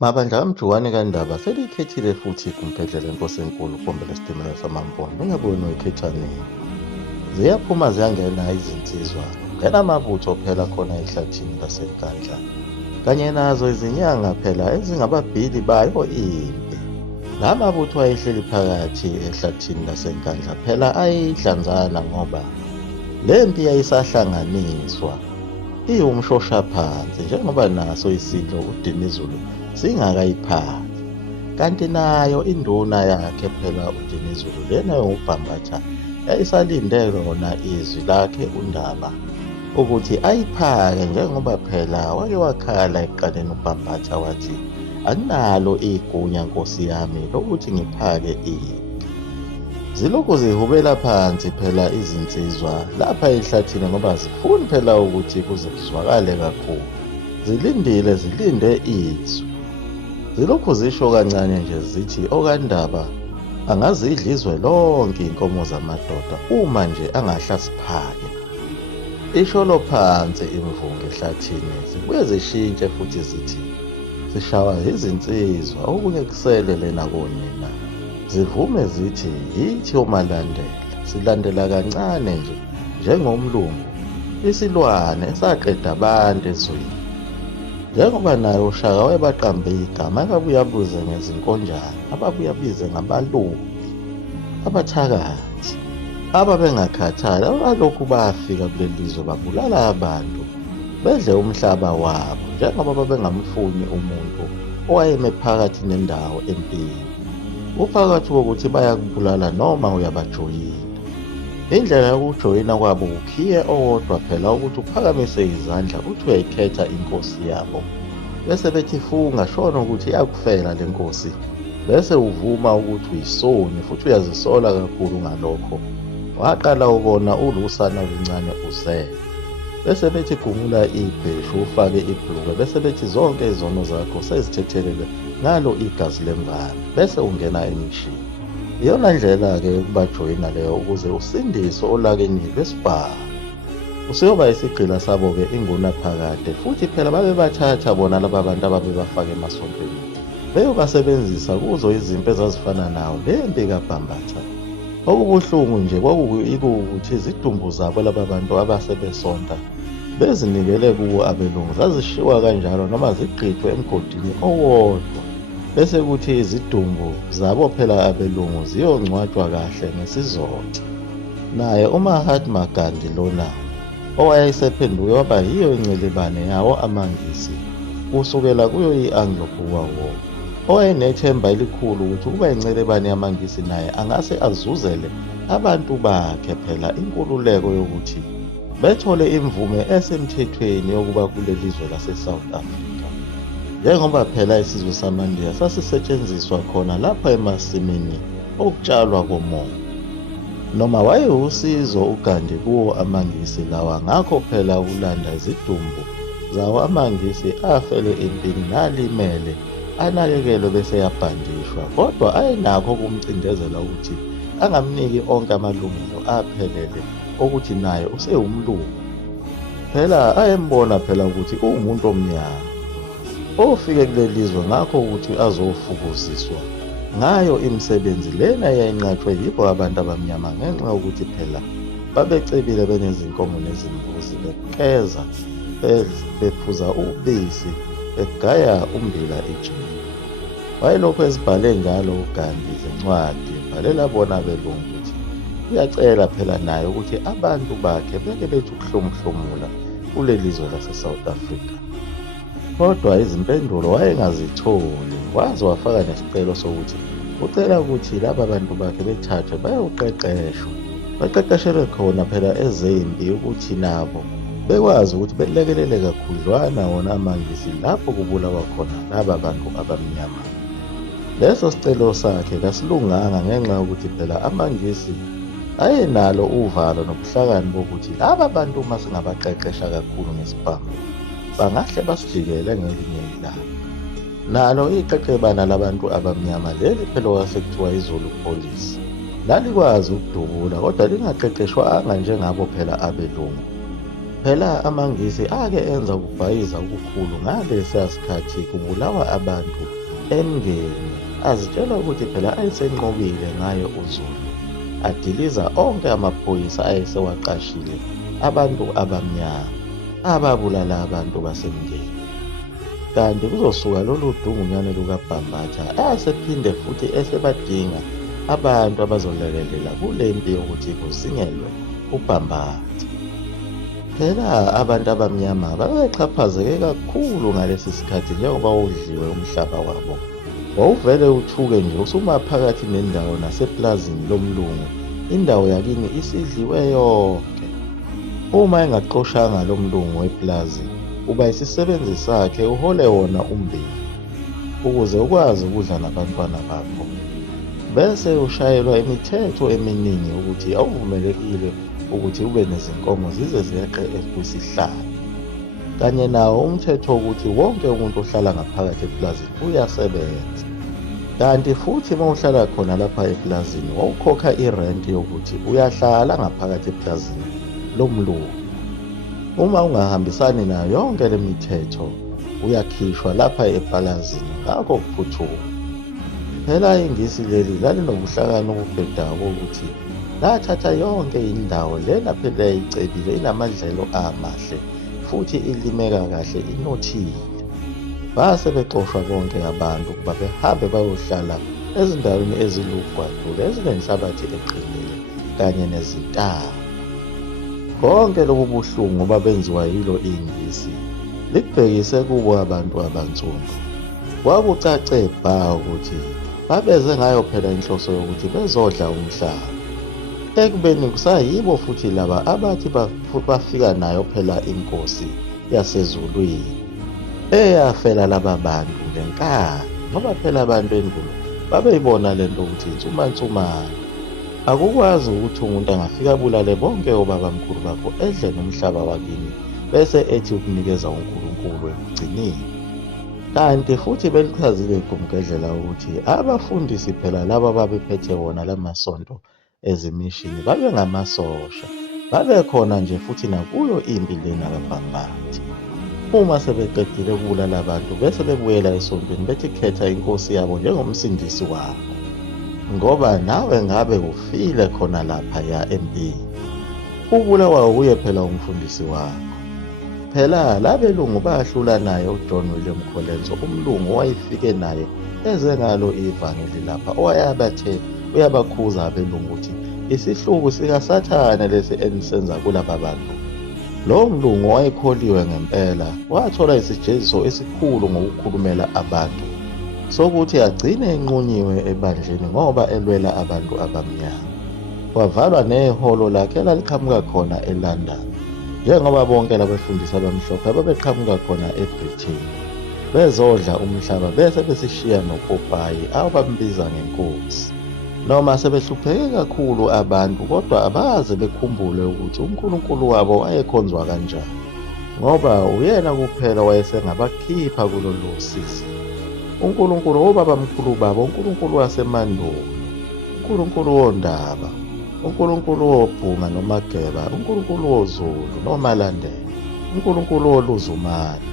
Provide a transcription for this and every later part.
Mabandla kaMjukwane kaNdaba seliyikhethile futhi kumphendlela inkosi enkulu ukubombela isitimela samaMpondo. Ingaboni uyikhetha nini? Ziyaphuma ziyangena izinsizwa, ngena amabutho phela khona ehlathini laseNkandla, kanye nazo izinyanga phela ezingababhili bayo impi. La mabutho ayehleli phakathi ehlathini laseNkandla phela ayidlanzana ngoba le mpi yayisahlanganiswa iwumshoshaphansi njengoba naso isidlo uDinizulu singakayiphathi. Kanti nayo induna yakhe phela uDinizulu lena yowuBhambatha yayisalinde lona izwi lakhe uNdaba ukuthi ayiphake, njengoba phela wake wakhala ekuqaleni uBhambatha wathi anginalo igunya nkosi yami lokuthi ngiphake impi. Zilokhu zihubela phansi phela izinsizwa lapha ehlathini ngoba zifuni phela ukuthi kuze kuzwakale kakhulu. Zilinde izwi. Zilokhu zisho kancane nje zithi okaNdaba angazidla izwe lonke inkomo zamadoda uma nje angahla siphake. Isholo phansi imvunge ehlathini zibuye zishintshe futhi zithi sishawa izinsizwa okunye kusele lena konina. Zivume zithi yithi omalandela silandela kancane nje njengomlungu isilwane esaqeda abantu ezweni. Njengoba naye uShaka wayebaqambe igama ababuye abuze ngezinkonjane, ababuye abize ngabalumbi abathakathi ababengakhathali abalokhu bafika kuleli lizwe babulala abantu bedle umhlaba wabo, njengoba babengamfuni umuntu owayeme phakathi nendawo empini, uphakathi kokuthi bayakubulala noma uyabajoyina. Indlela yokujoyina kwabo ukhiye owodwa phela ukuthi uphakamise izandla uthi uyayikhetha inkosi yabo, bese bethi funga shona ukuthi iyakufela le nkosi, bese uvuma ukuthi uyisoni futhi uyazisola kakhulu ngalokho. Waqala ubona ulusana oluncane uzele, bese bethi gumula ibheshu ufake ibhuluke, bese bethi zonke izono zakho sezithethelele ngalo igazi lemvana, bese ungena emishini. Iyona ndlela-ke yokubajoyina leyo ukuze usindise olakeni lwesibhamu. Useyoba isigqila sabo-ke ingunaphakade futhi phela babebathatha bona laba bantu ababebafaka emasontweni beyobasebenzisa kuzo izimpi ezazifana nawo le mpi kaBhambatha. Okubuhlungu nje kwakuwukuthi izidumbu zabo laba bantu abasebesonta bezinikele kuwo abelungu zazishiwa kanjalo noma zigqithwe emgodini owodwa, bese kuthi izidumbu zabo phela abelungu ziyongcwatshwa kahle ngesizotha. Naye uMahatma Gandhi lona owayesephenduke waba yiyo incelebane yawo amaNgisi kusukela kuyo i-Anglo-Boer War, owayenethemba elikhulu ukuthi ukuba incelebane yamaNgisi naye angase azuzele abantu bakhe phela inkululeko yokuthi bethole imvume esemthethweni yokuba kuleli lizwe lase-South Africa. Njengoba phela isizwe samaNdiya sasisetshenziswa khona lapha emasimini okutshalwa komoba, noma wayewusizo uGandhi kuwo amaNgisi lawa, ngakho phela ukulanda izidumbu zawo amaNgisi afele empini nalimele anakekelwe bese yabhandishwa, kodwa ayenakho ukumcindezela ukuthi angamniki onke amalungelo aphelele okuthi naye usewumlungu. Phela ayembona phela ukuthi uwumuntu omnyama ofike kuleli lizwe ngakho ukuthi azofukuziswa ngayo imisebenzi lena yayinqatshwe yibo abantu abamnyama ngenxa yokuthi phela babecebile benezinkomo nezimbuzi bekeza bephuza ubisi begaya ummbila ejele. Wayelokhu ezibhale njalo uGandhi izincwadi ebhalela bona abelungu ukuthi uyacela phela naye ukuthi abantu bakhe beke bethi ukuhlomhlomula kuleli lizwe lase-South Africa, kodwa izimpendulo wayengazitholi. Waze wafaka nesicelo sokuthi ucela ukuthi laba bantu bakhe bethathwe bayoqeqeshwa, baqeqeshelwe khona phela ezempi ukuthi nabo bekwazi ukuthi belekelele kakhudlwana wona amaNgisi lapho kubulawa khona laba bantu abamnyama. Leso sicelo sakhe kasilunganga ngenxa yokuthi phela amaNgisi ayenalo uvalo nobuhlakani bokuthi laba bantu uma singabaqeqesha kakhulu ngesibhamu bangahle basijikele ngelinye ilanga. Nalo iqeqebana labantu abamnyama leli phela kwasekuthiwa iZulu Police lalikwazi ukudubula, kodwa lingaqeqeshwanga njengabo phela abelungu. Phela amaNgisi ake enza ukubhayiza okukhulu ngalesiya sikhathi kubulawa abantu emngeni, azitshela ukuthi phela ayesenqobile ngayo uZulu, adiliza onke amaphoyisa ayesewaqashile abantu abamnyama ababulala abantu basemngeni. Kanti kuzosuka lolu dungunyane lukaBhambatha asephinde futhi esebadinga abantu abazolekelela kule mpi yokuthi kuzingelwe uBhambatha. Phela abantu abamnyama babexhaphazeke kakhulu ngalesi sikhathi njengoba udliwe umhlaba wabo. Wawuvele uthuke nje usuma phakathi nendawo naseplazini lomlungu, indawo yakini isidliwe yonke. Uma engaxoshanga lo mlungu weplazi, uba isisebenzi sakhe uhole wona umbili, ukuze ukwazi ukudla nabantwana bakho. Bese ushayelwa imithetho eminingi ukuthi awuvumelekile ukuthi ube nezinkomo zize zeqe kwisihlalo, kanye nawo umthetho wokuthi wonke umuntu ohlala ngaphakathi eplazini uyasebenza. Kanti futhi uma uhlala khona lapha eplazini wawukhokha irenti yokuthi uyahlala ngaphakathi eplazini lomlungu. Uma ungahambisani nayo yonke le mithetho uyakhishwa lapha eplazini ngakho kuphuthuma. Phela iNgisi leli lalinobuhlakani obubhedayo bokuthi lathatha yonke indawo lena phela yayicebile, inamadlelo amahle futhi ilimeka kahle, inothile. Base bexoshwa bonke abantu ukuba behambe bayohlala ezindaweni ezilugwadule ezinenhlabathi eqinile kanye nezintaba. Konke lobu buhlungu babenziwa yilo iNgisi likubhekise kubo abantu abansundu. Kwakucace bha ukuthi babeze ngayo phela inhloso yokuthi bezodla umhlaba. Ekubeni kusayibo futhi laba abathi bafika nayo phela inkosi yasezulwini eyafela laba bantu ngenkani, ngoba phela abantu endulo babeyibona lento ukuthi insumansumane. Akukwazi ukuthi umuntu angafika abulale bonke obabamkhulu bakho edle nomhlaba wakini bese ethi ukunikeza uNkulunkulu ekugcineni. Kanti futhi belichazile igumgedlela ukuthi abafundisi phela laba babephethe wona lamasonto ezimishini babengamasosha, babekhona nje futhi nakuyo impi lena kaBhambatha. Uma sebeqedile ukubulala abantu bese bebuyela esontweni bethi khetha inkosi yabo njengomsindisi wabo, ngoba nawe ngabe ufile khona lapha ya empini. Ubulawa uye phela umfundisi wakho. Phela labelungu bahlula naye uJohn William Colenso, umlungu owayefike naye eze ngalo ivangeli lapha, owayabathe uyabakhuza abelungu ukuthi isihluku sikaSathane lesi enisenza kulaba bantu. Lo mlungu wayekholiwe ngempela, wathola isijeziso esikhulu ngokukhulumela abantu sokuthi agcine enqunyiwe ebandleni ngoba elwela abantu abamnyama. Wavalwa nehholo lakhe elaliqhamuka khona eLondon, njengoba bonke labafundisi abamhlophe babeqhamuka khona eBritain bezodla umhlaba bese besishiya noPopayi abambiza ngenkosi. Noma sebehlupheke kakhulu abantu, kodwa abaze bekhumbule ukuthi uNkulunkulu wabo wayekhonzwa kanjani, ngoba uyena kuphela wayesengabakhipha kulolu sizi. uNkulunkulu wobabamkhulu babo, uNkulunkulu wasemandulo, uNkulunkulu wondaba, uNkulunkulu wobhunga nomageba, uNkulunkulu wozulu nomalandela, uNkulunkulu woluzumane,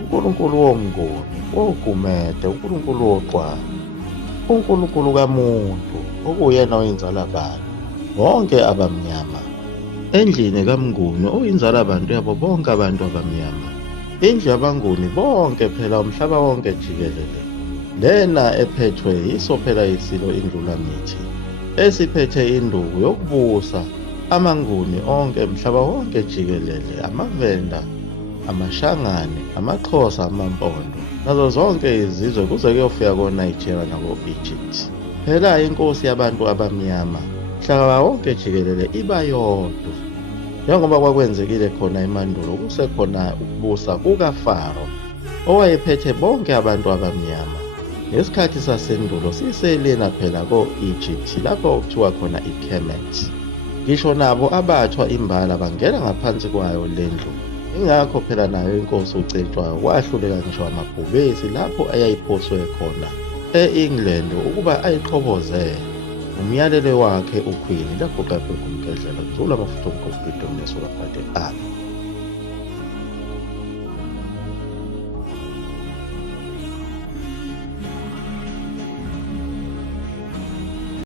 uNkulunkulu womnguni, wogumede, uNkulunkulu woqwala, uNkulunkulu kamuntu, okuyena oyinzala bantu bonke abamnyama, endlini kaMnguni oyinzala bantu yabo bonke abantu abamnyama, indlu yabanguni bonke phela umhlaba wonke jikelele, lena ephethwe yiso phela isilo indlulamithi esiphethe induku yokubusa amanguni onke emhlaba wonke jikelele, amaVenda, amaShangane, amaXhosa, amampondo, nazo zonke izizwe kuze kuyofika koNigeria nako-Egypt. Phela inkosi yabantu abamnyama mhlaba wonke jikelele iba yodwa, njengoba kwakwenzekile khona emandulo kusekhona ukubusa kukaFaro owayephethe bonke abantu abamnyama. Ngesikhathi sasendulo siselena phela ko-Egypt lapho okuthiwa khona iKemet. Ngisho nabo abathwa imbala bangena ngaphansi kwayo lendlu. Ingakho phela nayo inkosi uCetshwayo kwahluleka ngisho amabhubesi lapho ayayiphoswe khona e-England ukuba ayiqhobozele umyalelo wakhe uQueen lapho kaBheka uMgedlela Zulu amafutha omkhulu nesuka phakathi.